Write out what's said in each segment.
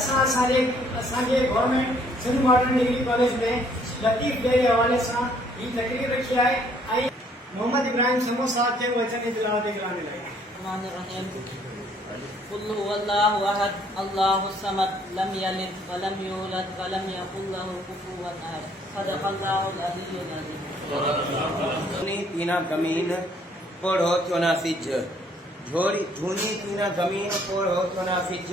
असांजे government Sindh modern degree college में लतीफ़ जे हवाले से ही तकरीर रखी है। मोहम्मद इब्राहिम समो साहब के वचन की तिलावत कराने लगे। कुल हुवल्लाहु अहद अल्लाहुस समद लम यलिद व लम यूलद व लम यकुल लहू कुफुवन अहद सदक़ल्लाहुल अलीयुल अज़ीम। तीना जमीन पढ़ो थो ना सिज झोरी झूनी तीना जमीन पढ़ो थो ना सिज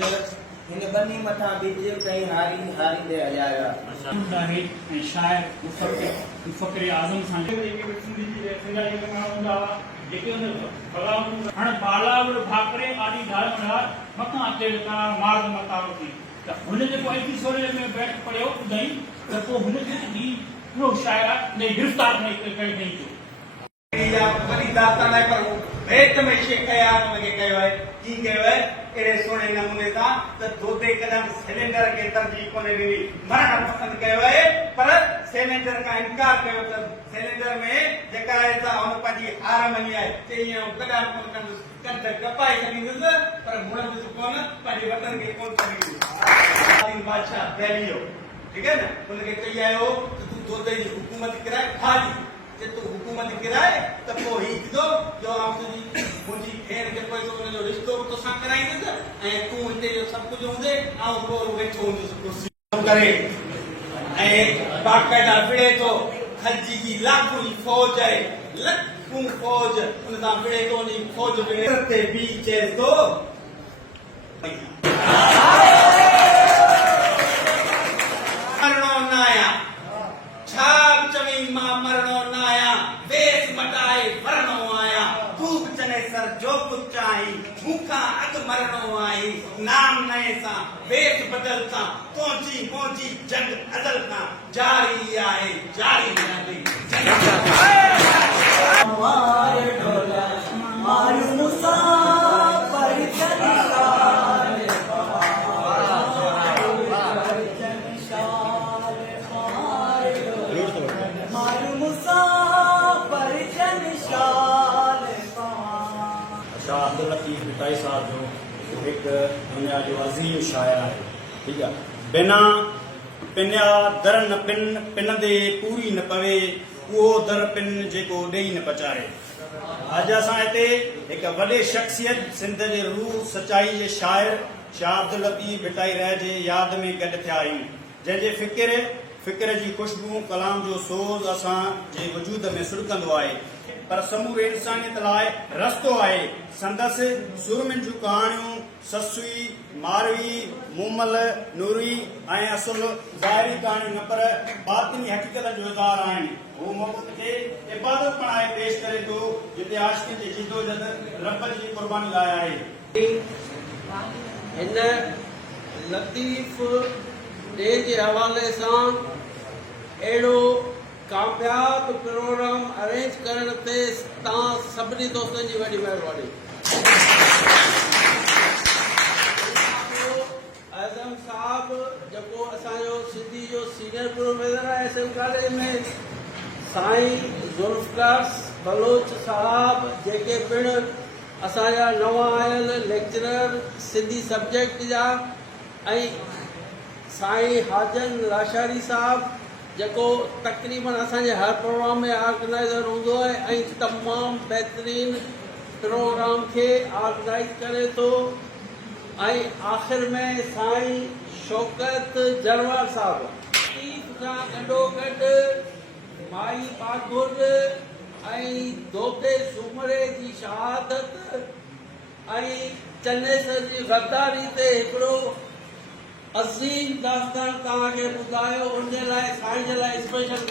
हिन बनी मथा बिज कई हारी हारी दे हजाया है शायर मुफक्किर आज़म सां सिंधी जी सिंगाई के माण्हू हूंदा हुआ जेके उन हाणे बाला भाकरे आदि ढाल मढ़ार मथां अचे का मार्ग मता थी त हुन जेको एपिसोड में बैठ पढ़ियो ॿुधाई त पोइ हुनखे ही पूरो शायर ने गिरफ़्तार करे ॾेई जो या वरी दाता लाइ पर भेट में शे कया लगे कयो है की कयो है एड़े सोने नमूने सा त दोते कदम सिलेंडर के तरजीह कोने दी मरण पसंद कयो है पर सिलेंडर का इनकार कयो त सिलेंडर में जका है ता उन पंजी हार मनी है चई कदा कोन कंद कपाई सकींदुस पर मुणंदुस कोन पंजे वतन के कोन सकींदुस आदिन बादशाह पहलियो ठीक है ना उनके कही आयो तू दोते जी हुकूमत कराए खाली जे तू हुकूमत कराए त पोइ ही थींदो जो तुंहिंजी मुंहिंजी भेण खे पैसो हुनजो रिश्तो बि तोसां कराईंदुसि ऐं तूं हिते जो सभु कुझु हूंदे ऐं पोइ वेठो हूंदुसि कुर्सी करे ऐं बाक़ाइदा विड़े थो खलजी जी लाखों जी फौज आहे लखूं फौज उन सां विड़े थो उन फौज विड़े ते बि चएसि थो मरणो न आहियां छा चवई मां मरणो न आहियां वेस मटाए वरणो आहियां तू बि चने सर जो कुझु चाही मूंखां अॻु मरणो आई नाम नए सां वेस बदल सां तुंहिंजी मुंहिंजी जंग अज़ल खां जारी आहे जारी रहंदी शाह अब्दुल लतीफ़ भिटाई साहब जो एक दुनिया जो अज़ीम शायर है ठीक है बिना पिन्या दर न पिन दे पूरी न पवे वो दर पिन जेको ॾेई न पचारे। अॼु असां हिते हिकु वॾे शख्सियत सिंध जे रूह सचाई जे शाइर शाह अब्दुल लतीफ़ भिटाई रह जे यादि में गॾु थिया आहियूं जंहिंजे फिक्र जी खुशबू कलाम जो सोज़ असां जे वजूद में सुड़कंदो आहे पर समूरे इंसानियत लाइ रस्तो आहे संदसि सुरमिन जूं कहाणियूं ससुई मारवी मूमल नूरी ऐं असुल ज़ाहिरी कहाणियूं न पर बातिनी हक़ीक़त जो इज़हार आहिनि। हू मुल्क खे इबादत बणाए पेश करे थो जिते आशिक़नि जी जिदोजहद रब जी क़ुर्बानी लाइ आहे। हिन लतीफ़ डे जे हवाले सां अहिड़ो कामयाब प्रोग्राम अरेंज करण ते तव्हां सभिनी दोस्तनि जी वॾी महिरबानी। आज़म साहब जेको असांजो सिंधी जो सीनियर प्रोफेसर आहे एस एम कॉलेज में साईं ज़ुल्फ़कार बलोच साहब जेके पिणु असांजा नवां आयल लेक्चरर सिंधी सब्जेक्ट जा ऐं साईं हाजन लाशारी साहब जेको तक़रीबन असांजे हर प्रोग्राम में ऑर्गेनाइज़र हूंदो आहे ऐं तमामु बहितरीन प्रोग्राम खे ऑर्गेनाइज़ करे थो ऐं आख़िर में साईं शौकत जरवार साहब सां गॾोगॾु माई पागुर ऐं दोते सूमरे जी शहादत ऐं चन्नेसर जी गद्दारी ते हिकिड़ो अज़ीम दास्तान तव्हांखे ॿुधायो उनजे लाइ साईं जे लाइ स्पेशल